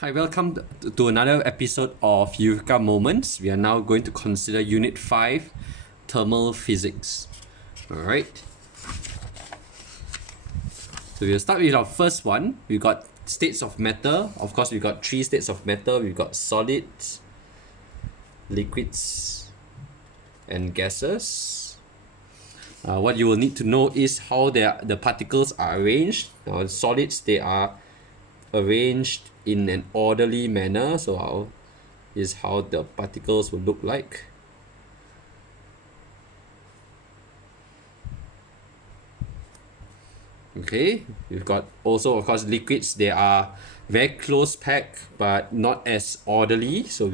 Hi, welcome to another episode of Eureka Moments. We are now going to consider Unit 5, Thermal Physics. Alright. So we'll start with our first one. We've got states of matter. Of course, we've got three states of matter. We've got solids, liquids, and gases. What you will need to know is how the particles are arranged. Now, solids, they are arranged in an orderly manner. So this is how the particles will look like. Okay, we've got also, of course, liquids. They are very close packed, but not as orderly. So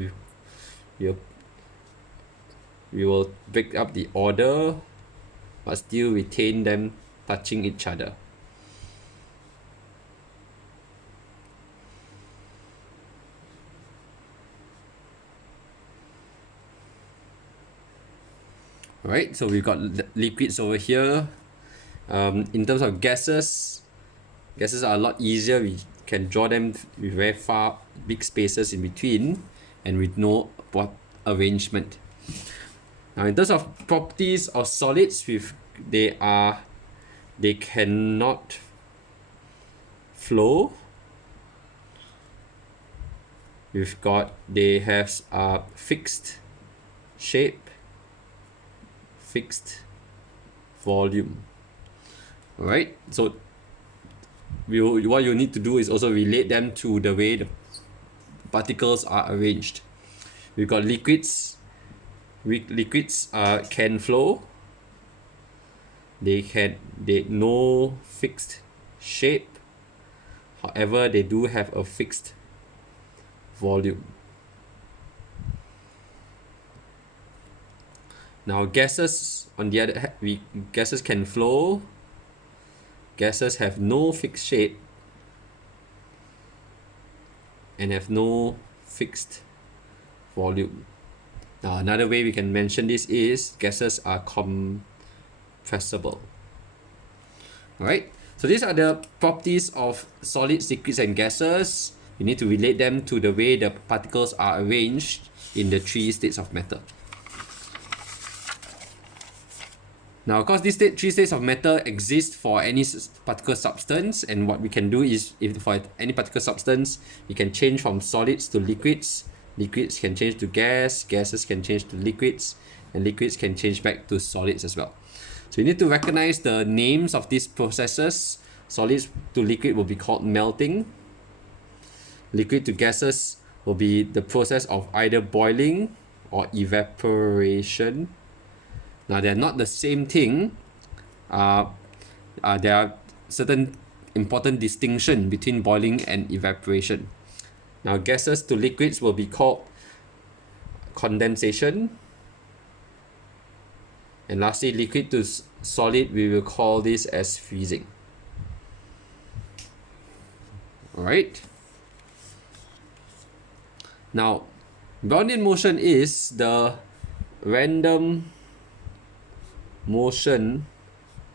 we will break up the order, but still retain them touching each other. Alright, so we've got liquids over here. In terms of gases are a lot easier. We can draw them with very big spaces in between and with no arrangement. Now, in terms of properties of solids, they cannot flow. They have a fixed shape, fixed volume. Alright, so what you need to do is also relate them to the way the particles are arranged. We've got liquids. Liquids can flow. They no fixed shape. However, they do have a fixed volume. Now, gases, on the other hand, gases can flow. Gases have no fixed shape and have no fixed volume. Now, another way we can mention this is gases are compressible. Alright, so these are the properties of solids, liquids, and gases. You need to relate them to the way the particles are arranged in the three states of matter. Now, of course, these three states of matter exist for any particular substance, and what we can do is, if for any particular substance, we can change from solids to liquids. Liquids can change to gas, gases can change to liquids, and liquids can change back to solids as well. So you need to recognize the names of these processes. Solids to liquid will be called melting. Liquid to gases will be the process of either boiling or evaporation. Now, they're not the same thing. There are certain important distinction between boiling and evaporation. Now, gases to liquids will be called condensation. And lastly, liquid to solid, we will call this as freezing. Alright. Now, Brownian motion is the random motion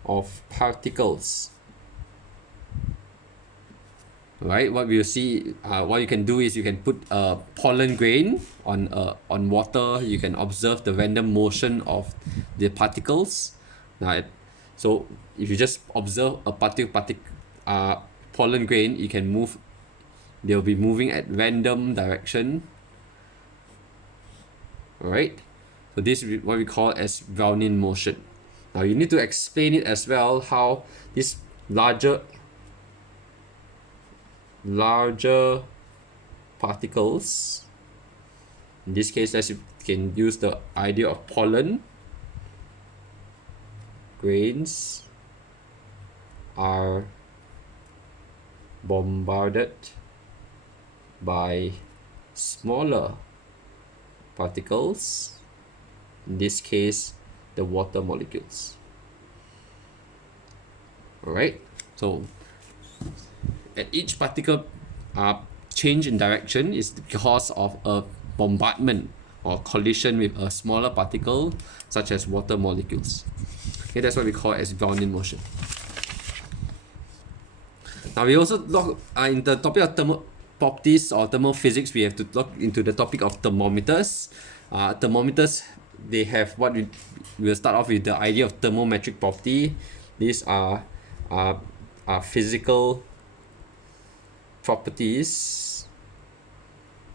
of particles. Right, what we'll see, what you can do is you can put a pollen grain on water. You can observe the random motion of the particles. So if you just observe a pollen grain, you can move. They'll be moving at random direction. Alright, so this is what we call as Brownian motion. Now you need to explain it as well, how this larger particles, in this case, you can use the idea of pollen grains, are bombarded by smaller particles, in this case the water molecules. Alright, so at each particle change in direction is because of a bombardment or collision with a smaller particle such as water molecules. Okay, that's what we call as Brownian motion. Now we also look in the topic of properties or thermal physics, we have to look into the topic of thermometers. Thermometers, they have what we'll start off with the idea of thermometric property. These are physical properties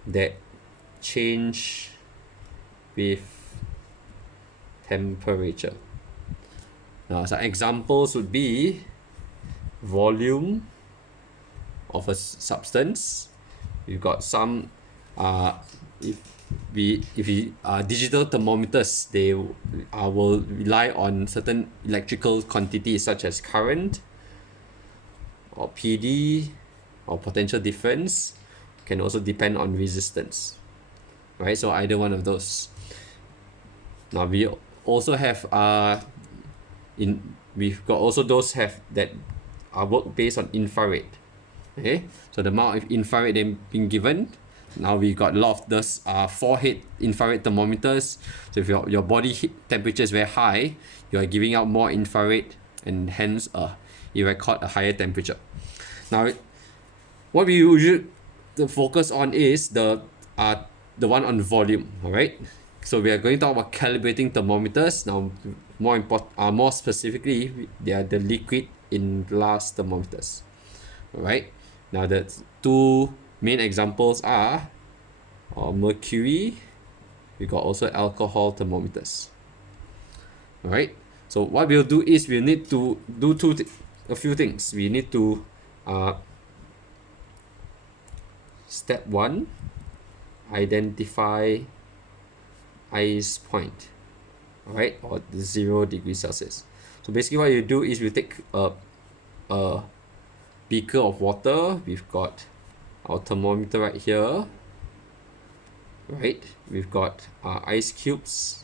that change with temperature. Now, some examples would be volume of a substance. We've got some digital thermometers, they will rely on certain electrical quantities such as current or PD or potential difference. Can also depend on resistance, right? So either one of those. Now we also have we've got also those have that are work based on infrared. Okay, so the amount of infrared they've been given. Now we got a lot of those forehead infrared thermometers. So if your body heat temperature is very high, you are giving out more infrared, and hence you record a higher temperature. Now, what we usually focus on is the one on volume. All right. So we are going to talk about calibrating thermometers. Now, more specifically, they are the liquid in glass thermometers. All right. Now, the two main examples are mercury. We got also alcohol thermometers. All right. So what we'll do is we'll need to do a few things. We need to step 1, identify ice point, all right, or 0 degrees Celsius. So basically what you do is you take a beaker of water. We've got our thermometer right here, right? We've got ice cubes,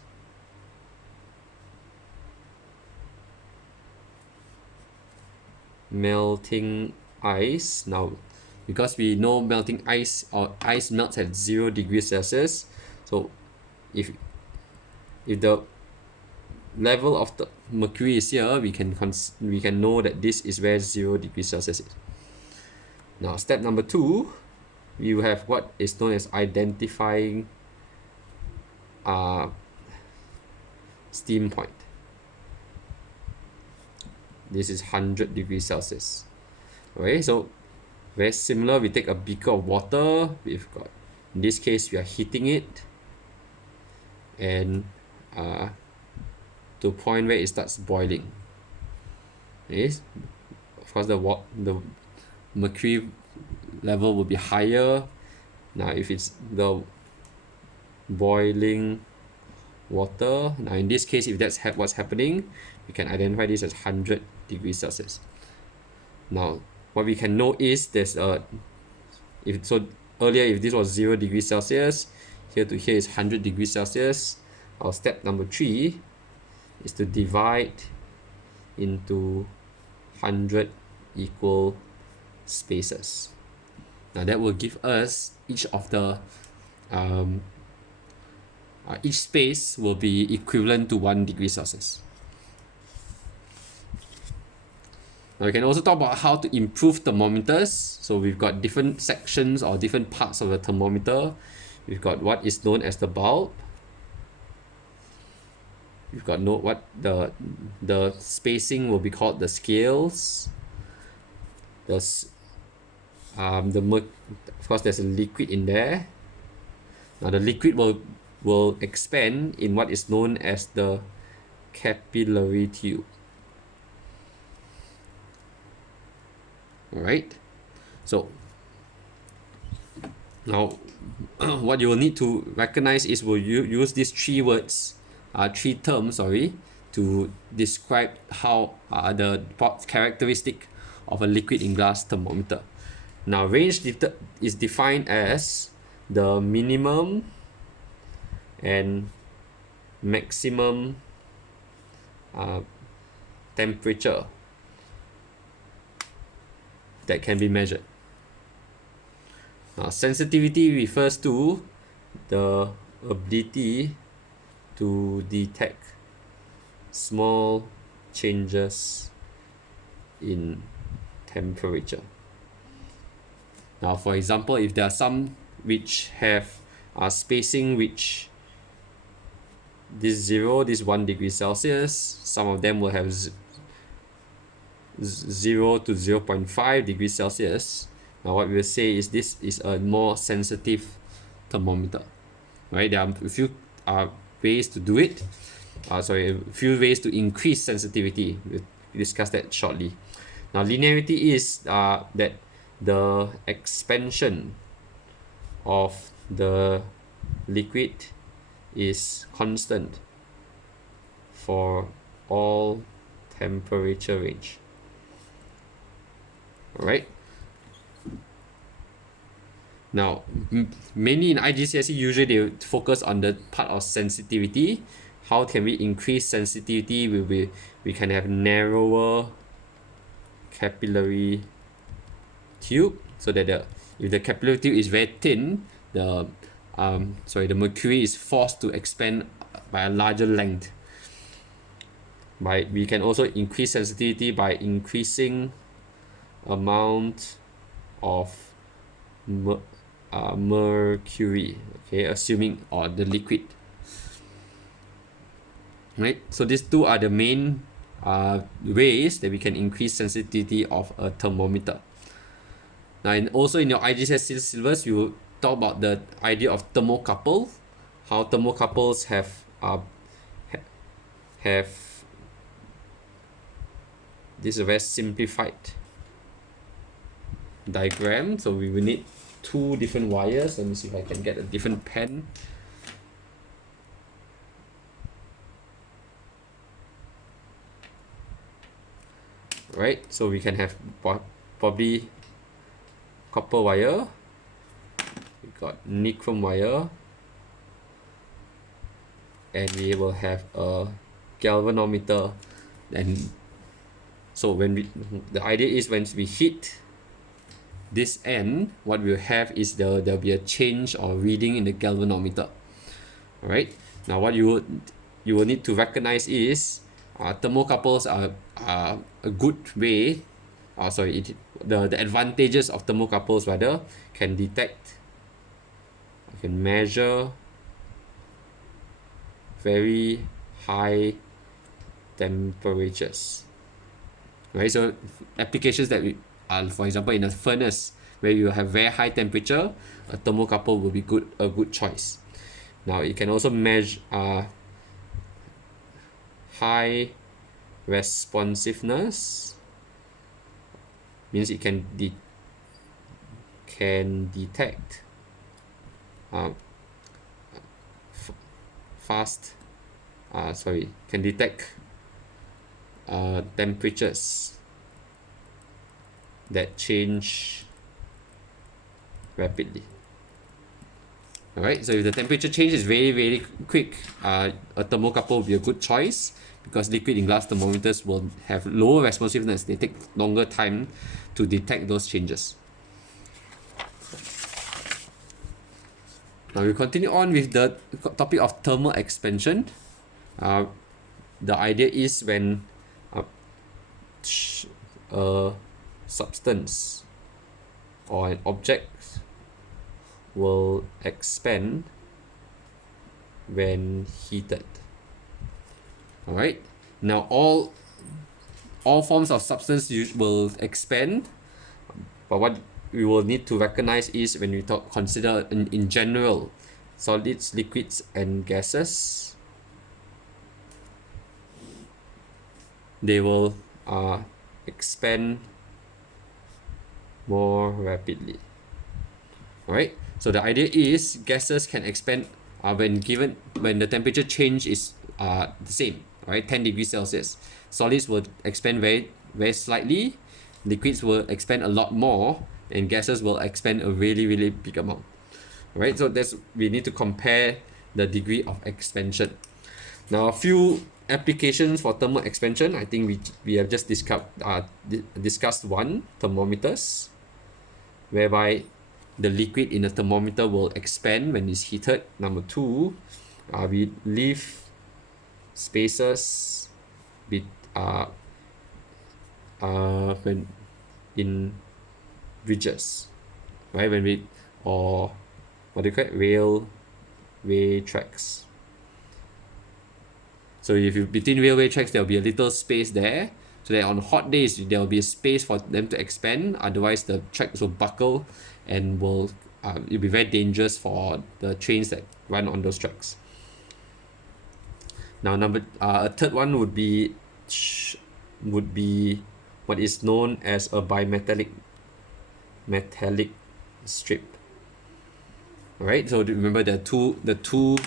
melting ice. Now, because we know melting ice or ice melts at 0 degrees Celsius, so if the level of the mercury is here, we can know that this is where 0 degrees Celsius is. Now, step number 2, we will have what is known as identifying steam point. This is 100 degrees Celsius. Okay, so very similar. We take a beaker of water. We've got, in this case, we are heating it, and to a point where it starts boiling. Okay, of course, the mercury level will be higher. Now, if it's the boiling water, now in this case, if that's what's happening, we can identify this as 100 degrees Celsius. Now, what we can know is there's earlier, if this was 0 degrees Celsius, here to here is 100 degrees Celsius. Our step number 3 is to divide into 100 equal spaces. Now that will give us each of the each space will be equivalent to 1 degree Celsius. Now we can also talk about how to improve thermometers. So we've got different sections or different parts of the thermometer. We've got what is known as the bulb. We've got what the spacing will be called the scales. Of course, there's a liquid in there. Now the liquid will expand in what is known as the capillary tube. All right. So now what you will need to recognize is we'll use these three terms, to describe how the characteristic of a liquid in glass thermometer. Now, range is defined as the minimum and maximum temperature that can be measured. Now, sensitivity refers to the ability to detect small changes in temperature. Now, for example, if there are some which have spacing which this 0, this 1 degree Celsius, some of them will have 0 to 0.5 degrees Celsius. Now, what we will say is this is a more sensitive thermometer, right? There are a few ways to do it. A few ways to increase sensitivity. We'll discuss that shortly. Now, linearity is that the expansion of the liquid is constant for all temperature range. Alright. Now, mainly in IGCSE, usually they focus on the part of sensitivity. How can we increase sensitivity? We can have narrower capillary tube, so that if the capillary tube is very thin, the mercury is forced to expand by a larger length. We can also increase sensitivity by increasing amount of mercury, okay, assuming or the liquid, right? So these two are the main ways that we can increase sensitivity of a thermometer. Now, also in your IGCSE syllabus, you will talk about the idea of thermocouple, how thermocouples have this is a very simplified diagram. So we will need two different wires. Let me see if I can get a different pen. Right, so we can have probably copper wire, we got nichrome wire, and we will have a galvanometer. And so the idea is when we hit this end, what we'll have is there'll be a change or reading in the galvanometer. All right, now what you will need to recognize is thermocouples are a good way, the advantages of thermocouples rather can measure very high temperatures. Right, so applications that we are, for example, in a furnace where you have very high temperature, a thermocouple will be a good choice. Now, it can also measure high responsiveness, means it can detect can detect temperatures that change rapidly. Alright, so if the temperature change is very, very quick, a thermocouple will be a good choice, because liquid in glass thermometers will have lower responsiveness. They take longer time to detect those changes. Now we continue on with the topic of thermal expansion. The idea is when a substance or an object will expand when heated. Alright, now all forms of substance will expand, but what we will need to recognize is when we consider in general solids, liquids, and gases, they will expand more rapidly. Alright, so the idea is gases can expand when the temperature change is the same, right? 10 degrees Celsius. Solids will expand very, very slightly, liquids will expand a lot more, and gases will expand a really, really big amount. Alright, so we need to compare the degree of expansion. Now, a few applications for thermal expansion. I think we have just discussed one, thermometers, whereby the liquid in a thermometer will expand when it's heated. Number two, we leave spaces when in bridges. right? When we, or what do you call it, railway tracks. So if you, between railway tracks, there will be a little space there, so that on hot days there will be a space for them to expand. Otherwise, the tracks will buckle, and will it'll be very dangerous for the trains that run on those tracks. Now, a third one would be what is known as a bimetallic strip. All right. So remember the two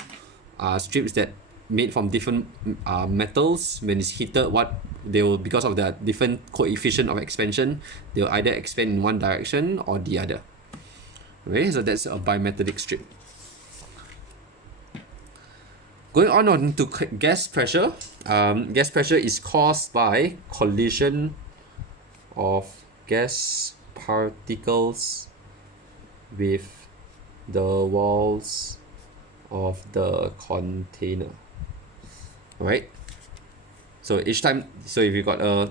strips that made from different metals. When it's heated, they will, because of the different coefficient of expansion, they will either expand in one direction or the other. Okay, so that's a bimetallic strip. Going on to gas pressure. Gas pressure is caused by collision of gas particles with the walls of the container. Alright. So each time, so if you got a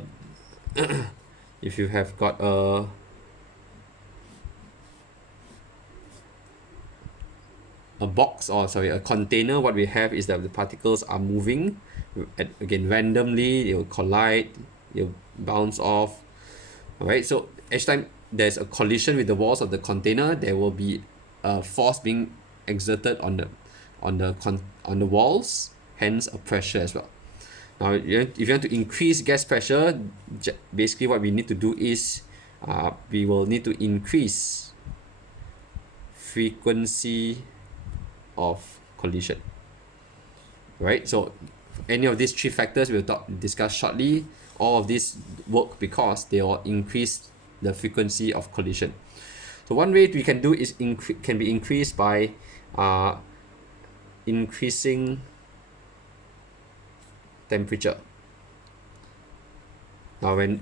if you have got a box, or sorry, a container, what we have is that the particles are moving, again, randomly. They will collide, they'll bounce off. Alright, so each time there's a collision with the walls of the container, there will be a force being exerted on the walls, hence a pressure as well. Now, if you want to increase gas pressure, basically what we need to do is we will need to increase frequency of collision. Right, so any of these three factors we'll discuss shortly. All of these work because they will increase the frequency of collision. So one way we can do is can be increased by increasing temperature. Now, when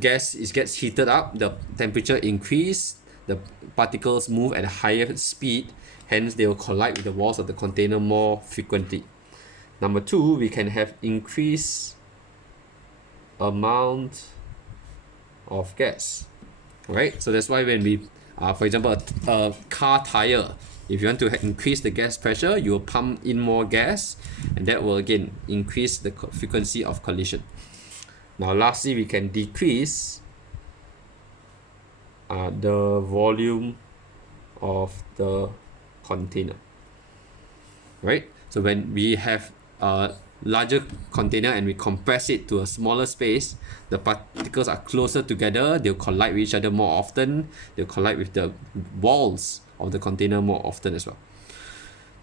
gas gets heated up, the temperature increase, the particles move at a higher speed, hence they will collide with the walls of the container more frequently. Number two, we can have increased amount of gas. Right, so that's why when we for example, a car tire, if you want to increase the gas pressure, you will pump in more gas, and that will again increase the frequency of collision. Now lastly, we can decrease the volume of the container. Right, so when we have a larger container and we compress it to a smaller space, the particles are closer together, they'll collide with each other more often, they'll collide with the walls of the container more often as well.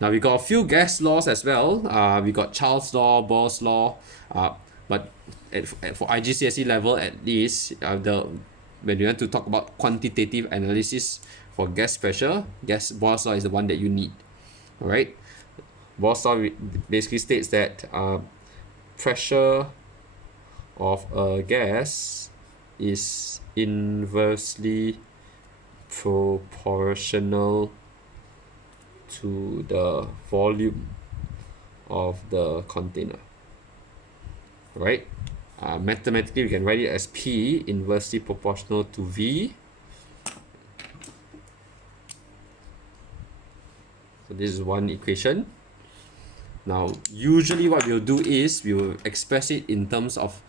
Now we got a few gas laws as well. We got Charles' law, Bohr's law, but for IGCSE level at least, when you want to talk about quantitative analysis for gas pressure, Bohr's law is the one that you need. All right. Bohr's law basically states that pressure of a gas is inversely proportional to the volume of the container. Right? Mathematically, we can write it as P inversely proportional to V. So this is one equation. Now, usually what we'll do is we will express it in terms of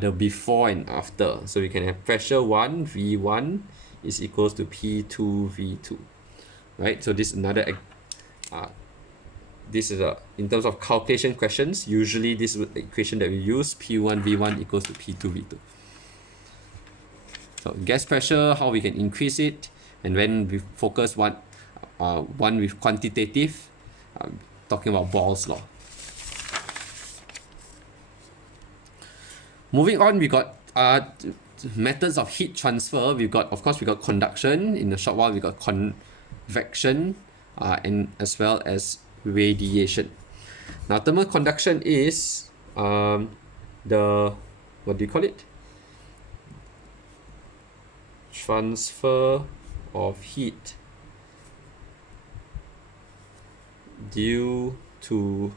the before and after. So we can have pressure 1, V1 is equals to P2, V2. Right? So this is another, in terms of calculation questions, usually this is the equation that we use, P1, V1 equals to P2, V2. So gas pressure, how we can increase it, and when we focus one with quantitative, talking about Bohr's law. Moving on, we got methods of heat transfer. Of course, we got conduction. In a short while, we got convection, and as well as radiation. Now, thermal conduction is what do you call it? Transfer of heat due to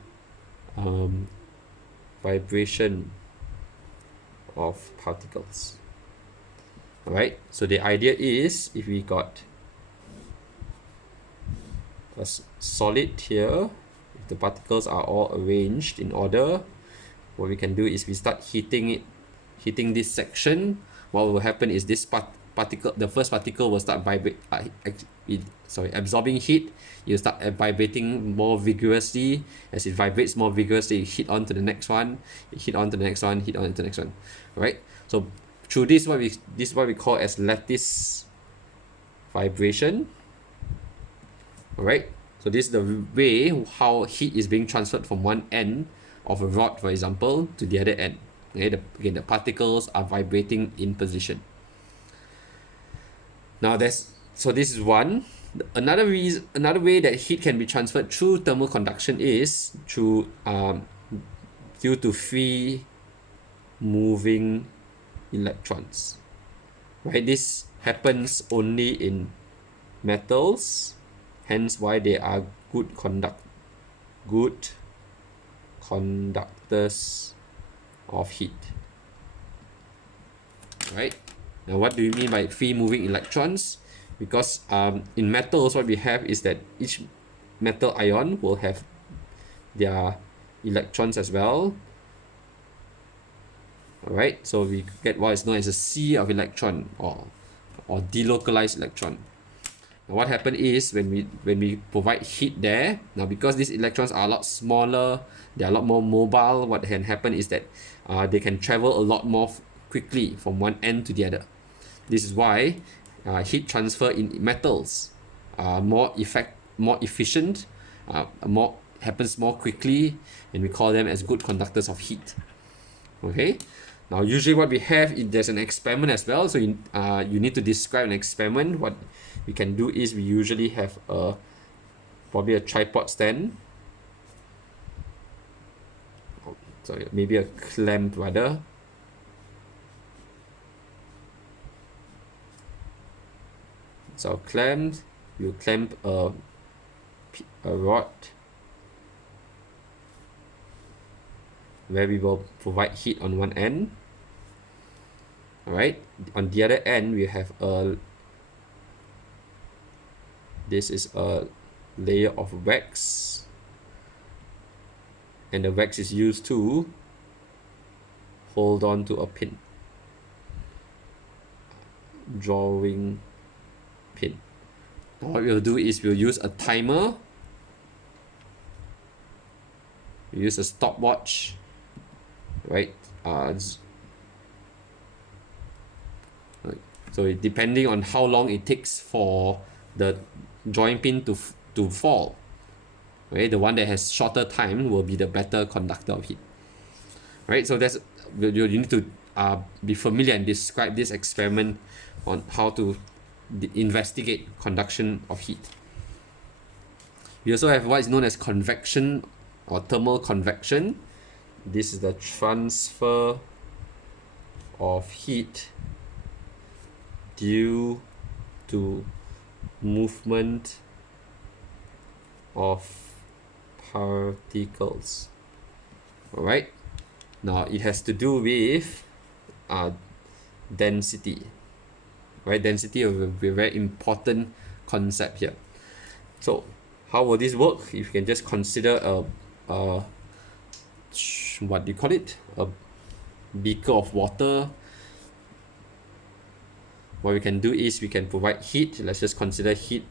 vibration of particles. Alright, so the idea is if we got a solid here, if the particles are all arranged in order, what we can do is we start hitting this section. What will happen is this particle, the first particle will start absorbing heat. You start vibrating more vigorously. As it vibrates more vigorously, you hit on to the next one, you hit on to the next one, hit on to the next one. Right? So through this, this is what we call as lattice vibration. Alright, so this is the way how heat is being transferred from one end of a rod, for example, to the other end. Okay, again, the particles are vibrating in position. Now this is one. Another way that heat can be transferred through thermal conduction is through due to free moving electrons. Right, this happens only in metals, hence why they are good conductors of heat. Right? Now what do you mean by free moving electrons? Because in metals, what we have is that each metal ion will have their electrons as well. Alright, so we get what is known as a sea of electron or delocalized electron. Now what happens is when we provide heat there, now because these electrons are a lot smaller, they are a lot more mobile, what can happen is that they can travel a lot more quickly from one end to the other. This is why heat transfer in metals are more efficient, happens more quickly, and we call them as good conductors of heat. Okay. Now usually what we have is there's an experiment as well, so you need to describe an experiment. What we can do is we usually have probably a tripod stand, sorry, maybe a clamp rather. So clamp, you clamp a rod where we will provide heat on one end. Alright, on the other end we have this is a layer of wax, and the wax is used to hold on to a pin, drawing pin. What we'll do is we'll use a timer, we use a stopwatch, right? So depending on how long it takes for the drawing pin to fall, right? The one that has shorter time will be the better conductor of heat, right? So that's you need to be familiar and describe this experiment on how to investigate conduction of heat. We also have what is known as convection or thermal convection. This is the transfer of heat due to movement of particles. Alright, now it has to do with density. Right, density will be a very important concept here. So how will this work? If you can just consider what do you call it? A beaker of water. What we can do is we can provide heat. Let's just consider heat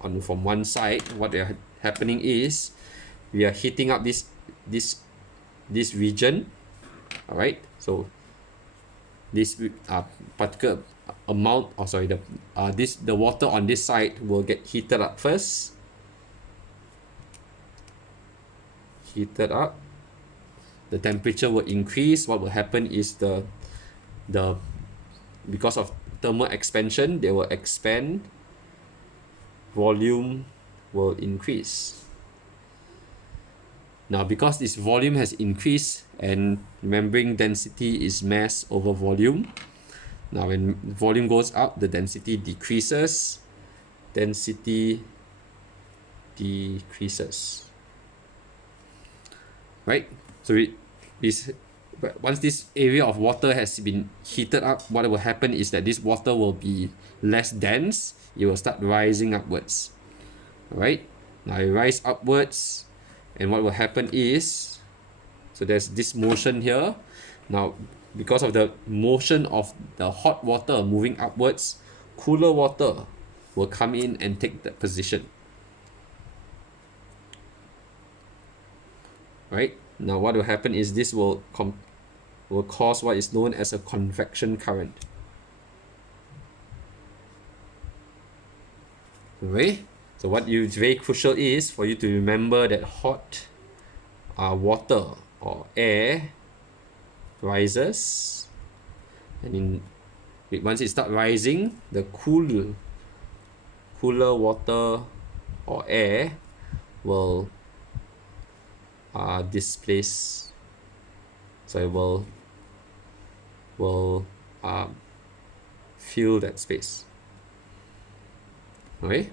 from one side. What is happening is we are heating up this region. All right. So this particular amount, the water on this side will get heated up first. Heated up. The temperature will increase. What will happen is because of thermal expansion, they will expand. Volume will increase. Now, because this volume has increased, and remembering density is mass over volume. Now, when volume goes up, the density decreases. Density decreases. Right? So once this area of water has been heated up, what will happen is that this water will be less dense. It will start rising upwards. Alright? Now I rise upwards, and what will happen is, so there's this motion here. Now, because of the motion of the hot water moving upwards, cooler water will come in and take that position. Right? Now what will happen is this will cause what is known as a convection current. Okay? So what is very crucial is for you to remember that hot water or air rises, and once it starts rising, the cooler water or air will displace, so it will fill that space. Okay,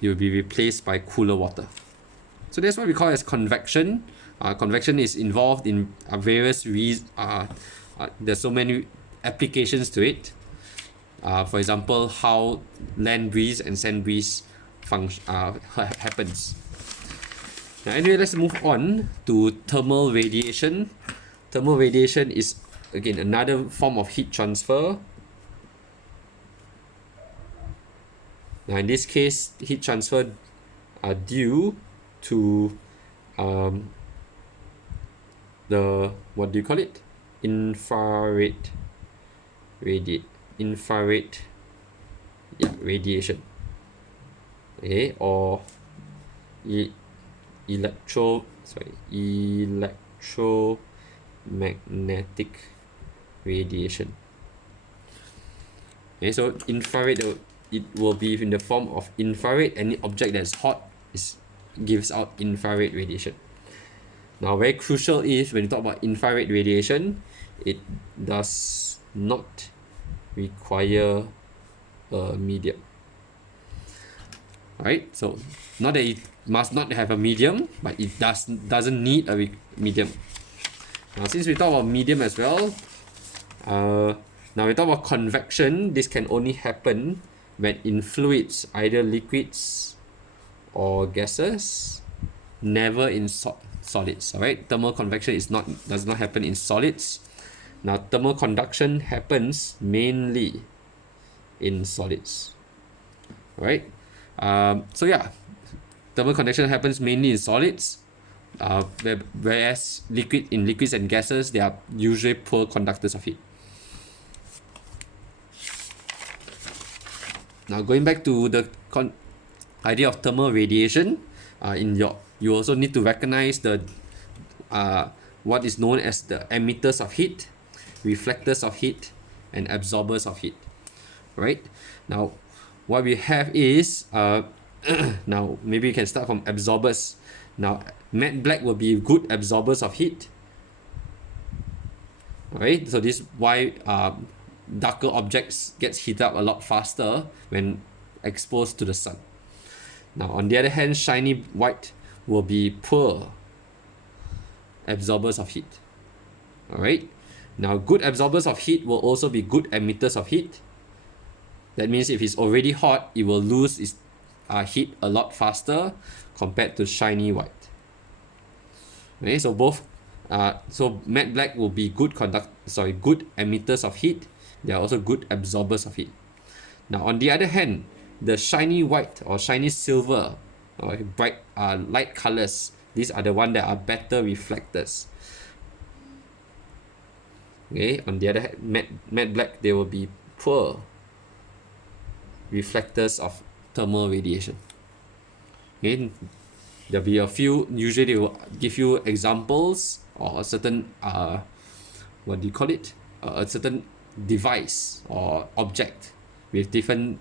it will be replaced by cooler water. So that's what we call as convection. Convection is involved in various there's so many applications to it. For example, how land breeze and sand breeze happens. Now anyway, let's move on to thermal radiation. Thermal radiation is again another form of heat transfer. Now in this case, heat transfer are due to the, what do you call it? Infrared radiation. Okay, or electromagnetic radiation. Okay, so infrared, it will be in the form of infrared. Any object that's hot gives out infrared radiation. Now, very crucial is when you talk about infrared radiation, it does not require a medium. Alright, so not that it must not have a medium, but it doesn't need a medium. Now, since we talk about medium as well, now we talk about convection. This can only happen when in fluids, either liquids or gases, never in solids. Alright, thermal convection does not happen in solids. Now, thermal conduction happens mainly in solids. Right? So yeah, thermal conduction happens mainly in solids, whereas in liquids and gases, they are usually poor conductors of heat. Now, going back to the idea of thermal radiation, you also need to recognize the what is known as the emitters of heat, reflectors of heat, and absorbers of heat. Right? Now, what we have is now maybe we can start from absorbers. Now, matte black will be good absorbers of heat. Alright, so this is why darker objects gets heated up a lot faster when exposed to the sun. Now, on the other hand, shiny white will be poor absorbers of heat. Alright, now good absorbers of heat will also be good emitters of heat. That means if it's already hot, it will lose its heat a lot faster compared to shiny white. Okay, so so matte black will be good emitters of heat. They are also good absorbers of heat. Now, on the other hand, the shiny white or shiny silver or bright light colors, these are the ones that are better reflectors. Okay, on the other hand, matte black, they will be poor reflectors of thermal radiation. Okay, there'll be a few. Usually, they will give you examples or a certain what do you call it? A certain device or object with different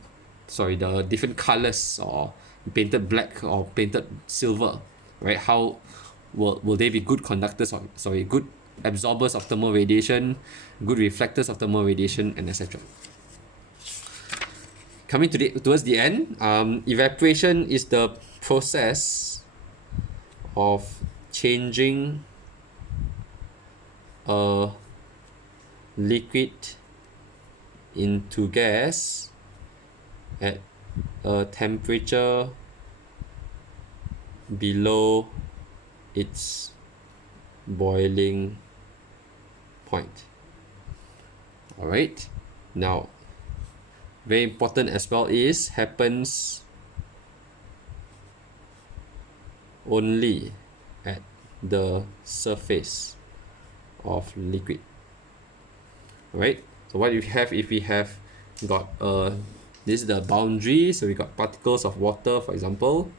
colors, or painted black or painted silver, right? How will they be good conductors of good absorbers of thermal radiation, good reflectors of thermal radiation, and etc. Coming towards the end, evaporation is the process of changing a liquid into gas at a temperature below its boiling point. All right. Now, very important as well is happens only at the surface of liquid. All right. So what if we have got this is the boundary, so we got particles of water, for example.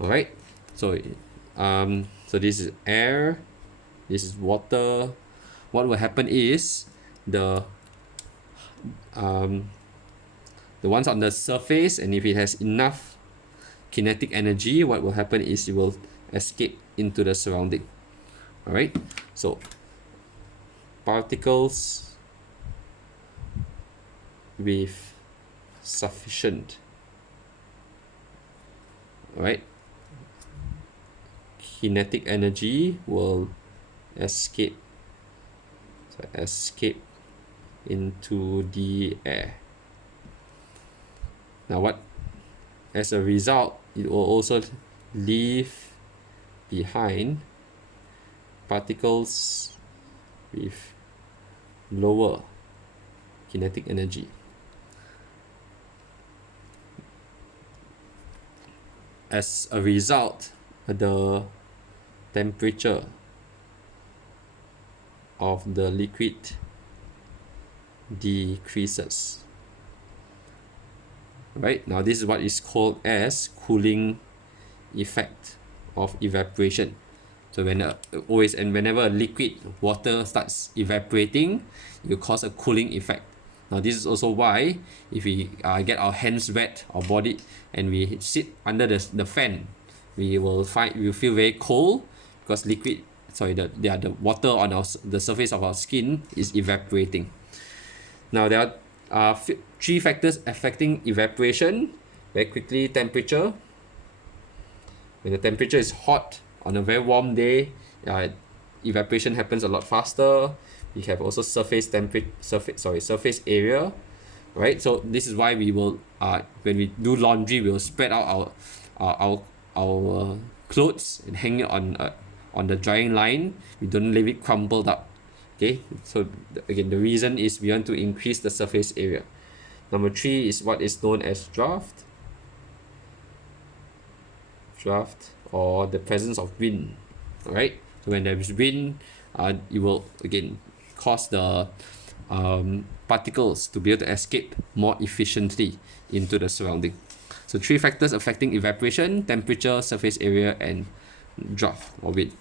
All right. So so this is air, this is water. What will happen is the ones on the surface, and if it has enough kinetic energy, what will happen is it will escape into the surrounding. All right. So particles with sufficient, all right, kinetic energy will escape into the air. Now what, as a result, it will also leave behind particles with lower kinetic energy. As a result, the temperature of the liquid decreases. Right, now this is what is called as cooling effect of evaporation. So whenever a liquid water starts evaporating, it will cause a cooling effect. Now this is also why if we get our hands wet, our body, and we sit under the fan, we will feel very cold, because the water on the surface of our skin is evaporating. Now there are three factors affecting evaporation. Very quickly, temperature. When the temperature is hot on a very warm day, evaporation happens a lot faster. We have also surface area, right? So this is why we will when we do laundry, we will spread out our clothes and hang it on the drying line. We don't leave it crumpled up. Okay, so again, the reason is we want to increase the surface area. Number 3 is what is known as draft, or the presence of wind. All right, so when there is wind, it will again cause the particles to be able to escape more efficiently into the surrounding. So 3 factors affecting evaporation: temperature, surface area, and draft or wind.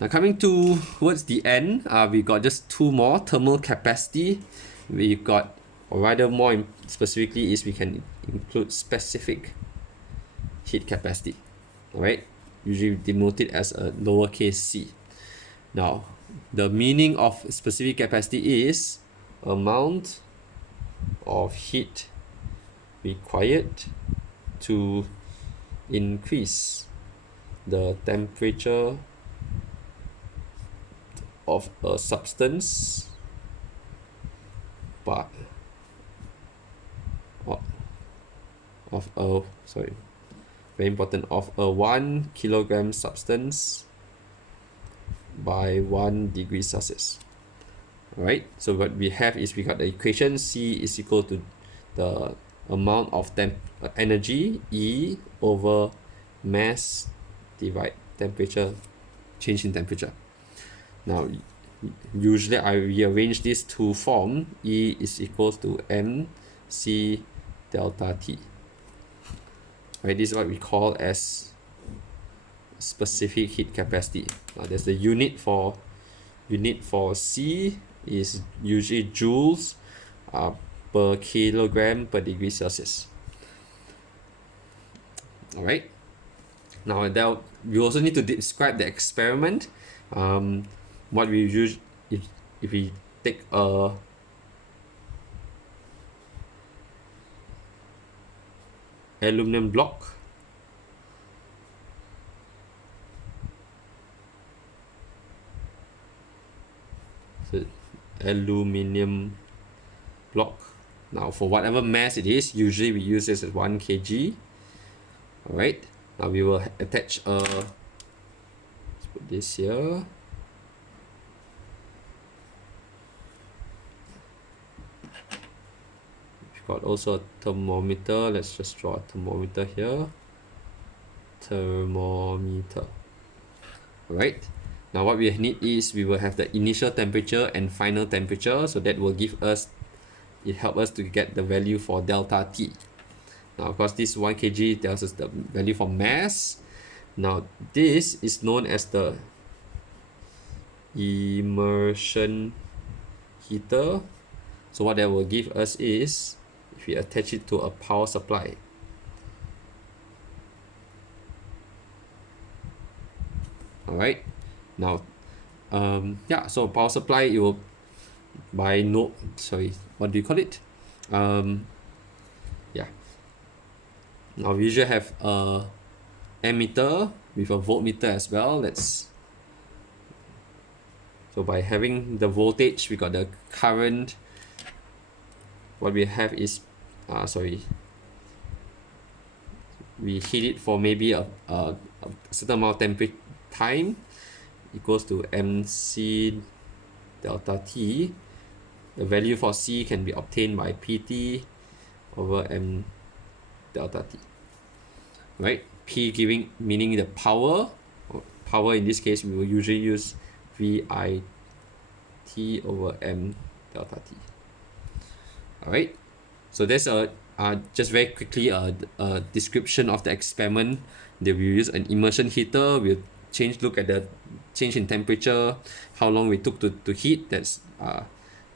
Now coming towards the end, we got just 2 more. Thermal capacity. We've got, or rather more specifically, is we can include specific heat capacity. Alright, usually denoted as a lowercase c. Now, the meaning of specific capacity is amount of heat required to increase the temperature of a substance by of a of a 1 kilogram substance by 1 degree Celsius. Alright, so what we have is we got the equation C is equal to the amount of energy, E over mass divide temperature, change in temperature. Now, usually I rearrange this to form E is equal to mc delta T. Right, this is what we call as specific heat capacity. Now, there's the unit for C is usually joules per kilogram per degree Celsius. All right. Now, we also need to describe the experiment. What we use if we take a aluminum block So aluminium block. Now for whatever mass it is, usually we use this as 1 kg. Alright, now we will attach a, let's put this here. We've got also a thermometer. Let's just draw a thermometer here. Thermometer. Alright, now what we need is we will have the initial temperature and final temperature, so that will give us, it helps us to get the value for delta T. Now of course this 1 kg tells us the value for mass. Now this is known as the immersion heater. So what that will give us is, if we attach it to a power supply, alright, now yeah, so power supply, it will by no, sorry, what do you call it, yeah, now we usually have a ammeter with a voltmeter as well. Let's, so by having the voltage, we got the current. What we have is sorry, we heat it for maybe a certain amount of temperature time equals to mc delta T. The value for C can be obtained by PT over m delta T. Right? P giving, meaning the power. Power in this case we will usually use VIT over m delta T. Alright, so that's a just very quickly a description of the experiment. That we use an immersion heater. We'll look at the change in temperature, how long we took to heat. That's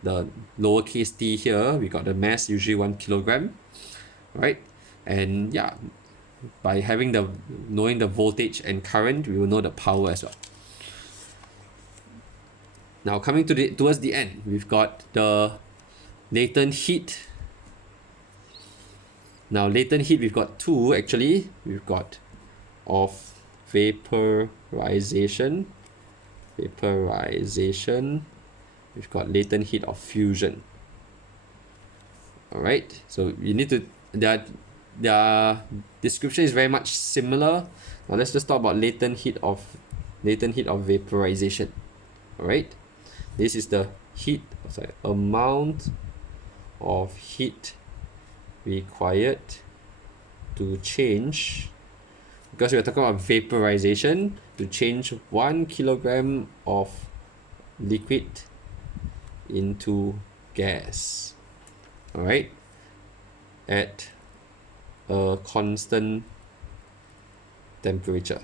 the lowercase t here. We got the mass, usually 1 kilogram, right? And yeah, by knowing the voltage and current, we will know the power as well. Now coming to towards the end, we've got the latent heat. Now latent heat, we've got two actually. We've got of vaporization. We've got latent heat of fusion. Alright, so you need to, their description is very much similar. Now let's just talk about latent heat of vaporization. Alright, this is the amount of heat required to change, because we are talking about vaporization, to change 1 kilogram of liquid into gas, alright, at a constant temperature.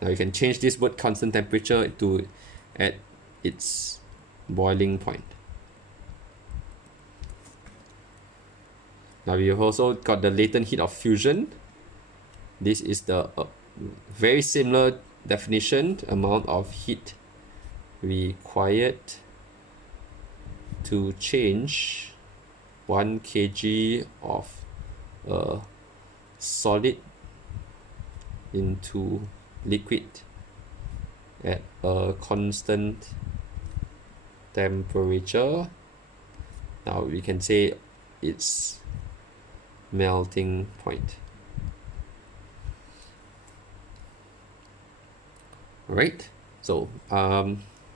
Now you can change this word constant temperature to at its boiling point. Now we have also got the latent heat of fusion. This is the very similar definition, amount of heat required to change 1 kg of a solid into liquid at a constant temperature. Now we can say its melting point. Alright, so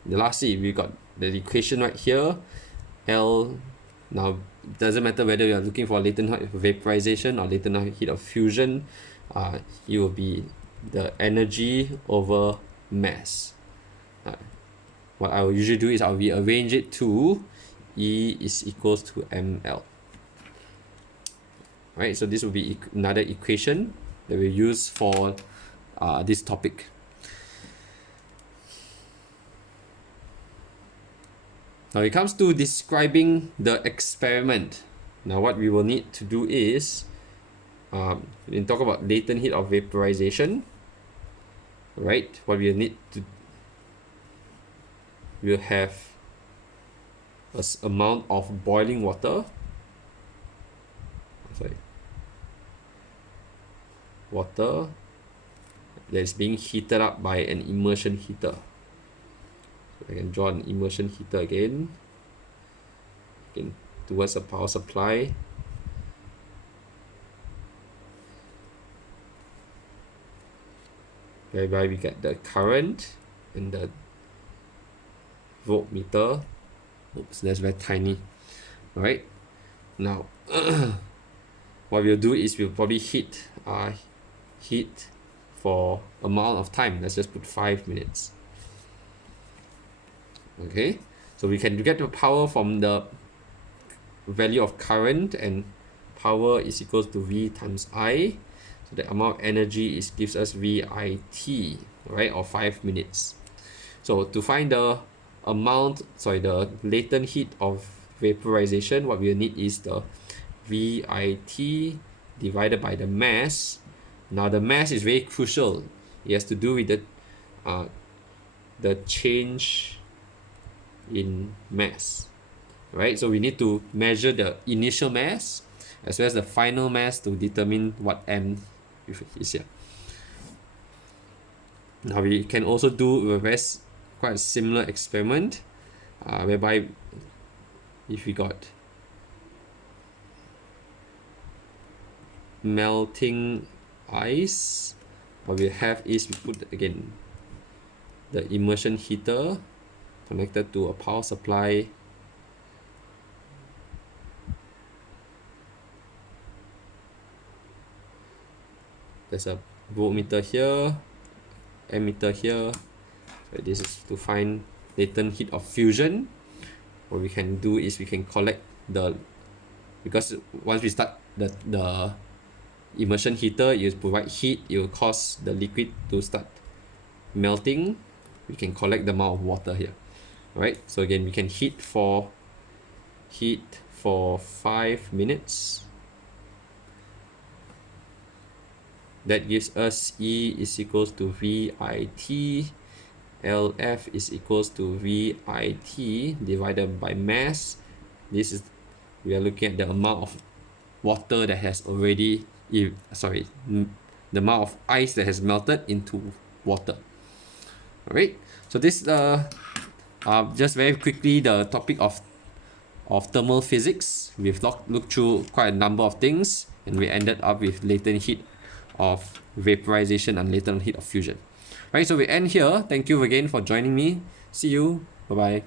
lastly we got the equation right here. L, now doesn't matter whether you are looking for latent heat of vaporization or latent heat of fusion, it will be the energy over mass. What I will usually do is I'll rearrange it to E is equals to ml. Right, so this will be another equation that we use for this topic. Now it comes to describing the experiment. Now what we will need to do is, we talk about latent heat of vaporization, right? What we need to, we'll have an amount of boiling water, water that is being heated up by an immersion heater. I can draw an immersion heater again towards a power supply. Whereby we get the current and the voltmeter. Oops, that's very tiny. Alright, now what we'll do is we'll probably heat for amount of time. Let's just put 5 minutes. Okay, so we can get the power from the value of current, and power is equals to V times I. So the amount of energy gives us VIT, right, or 5 minutes. So to find the the latent heat of vaporization, what we'll need is the VIT divided by the mass. Now the mass is very crucial. It has to do with the change in mass, right? So we need to measure the initial mass as well as the final mass to determine what M is here. Now we can also do quite a similar experiment, whereby if we got melting ice, what we have is we put again the immersion heater connected to a power supply. There's a voltmeter here, ammeter here. So this is to find latent heat of fusion. What we can do is we can collect because once we start the immersion heater, you provide heat, it will cause the liquid to start melting. We can collect the amount of water here. Alright, so again we can heat for 5 minutes. That gives us E is equals to VIT, LF is equals to VIT divided by mass. We are looking at the amount of water that has already, the amount of ice that has melted into water. Alright, so this just very quickly the topic of thermal physics. We've looked through quite a number of things, and we ended up with latent heat of vaporization and latent heat of fusion. Right, so we end here. Thank you again for joining me. See you. Bye bye.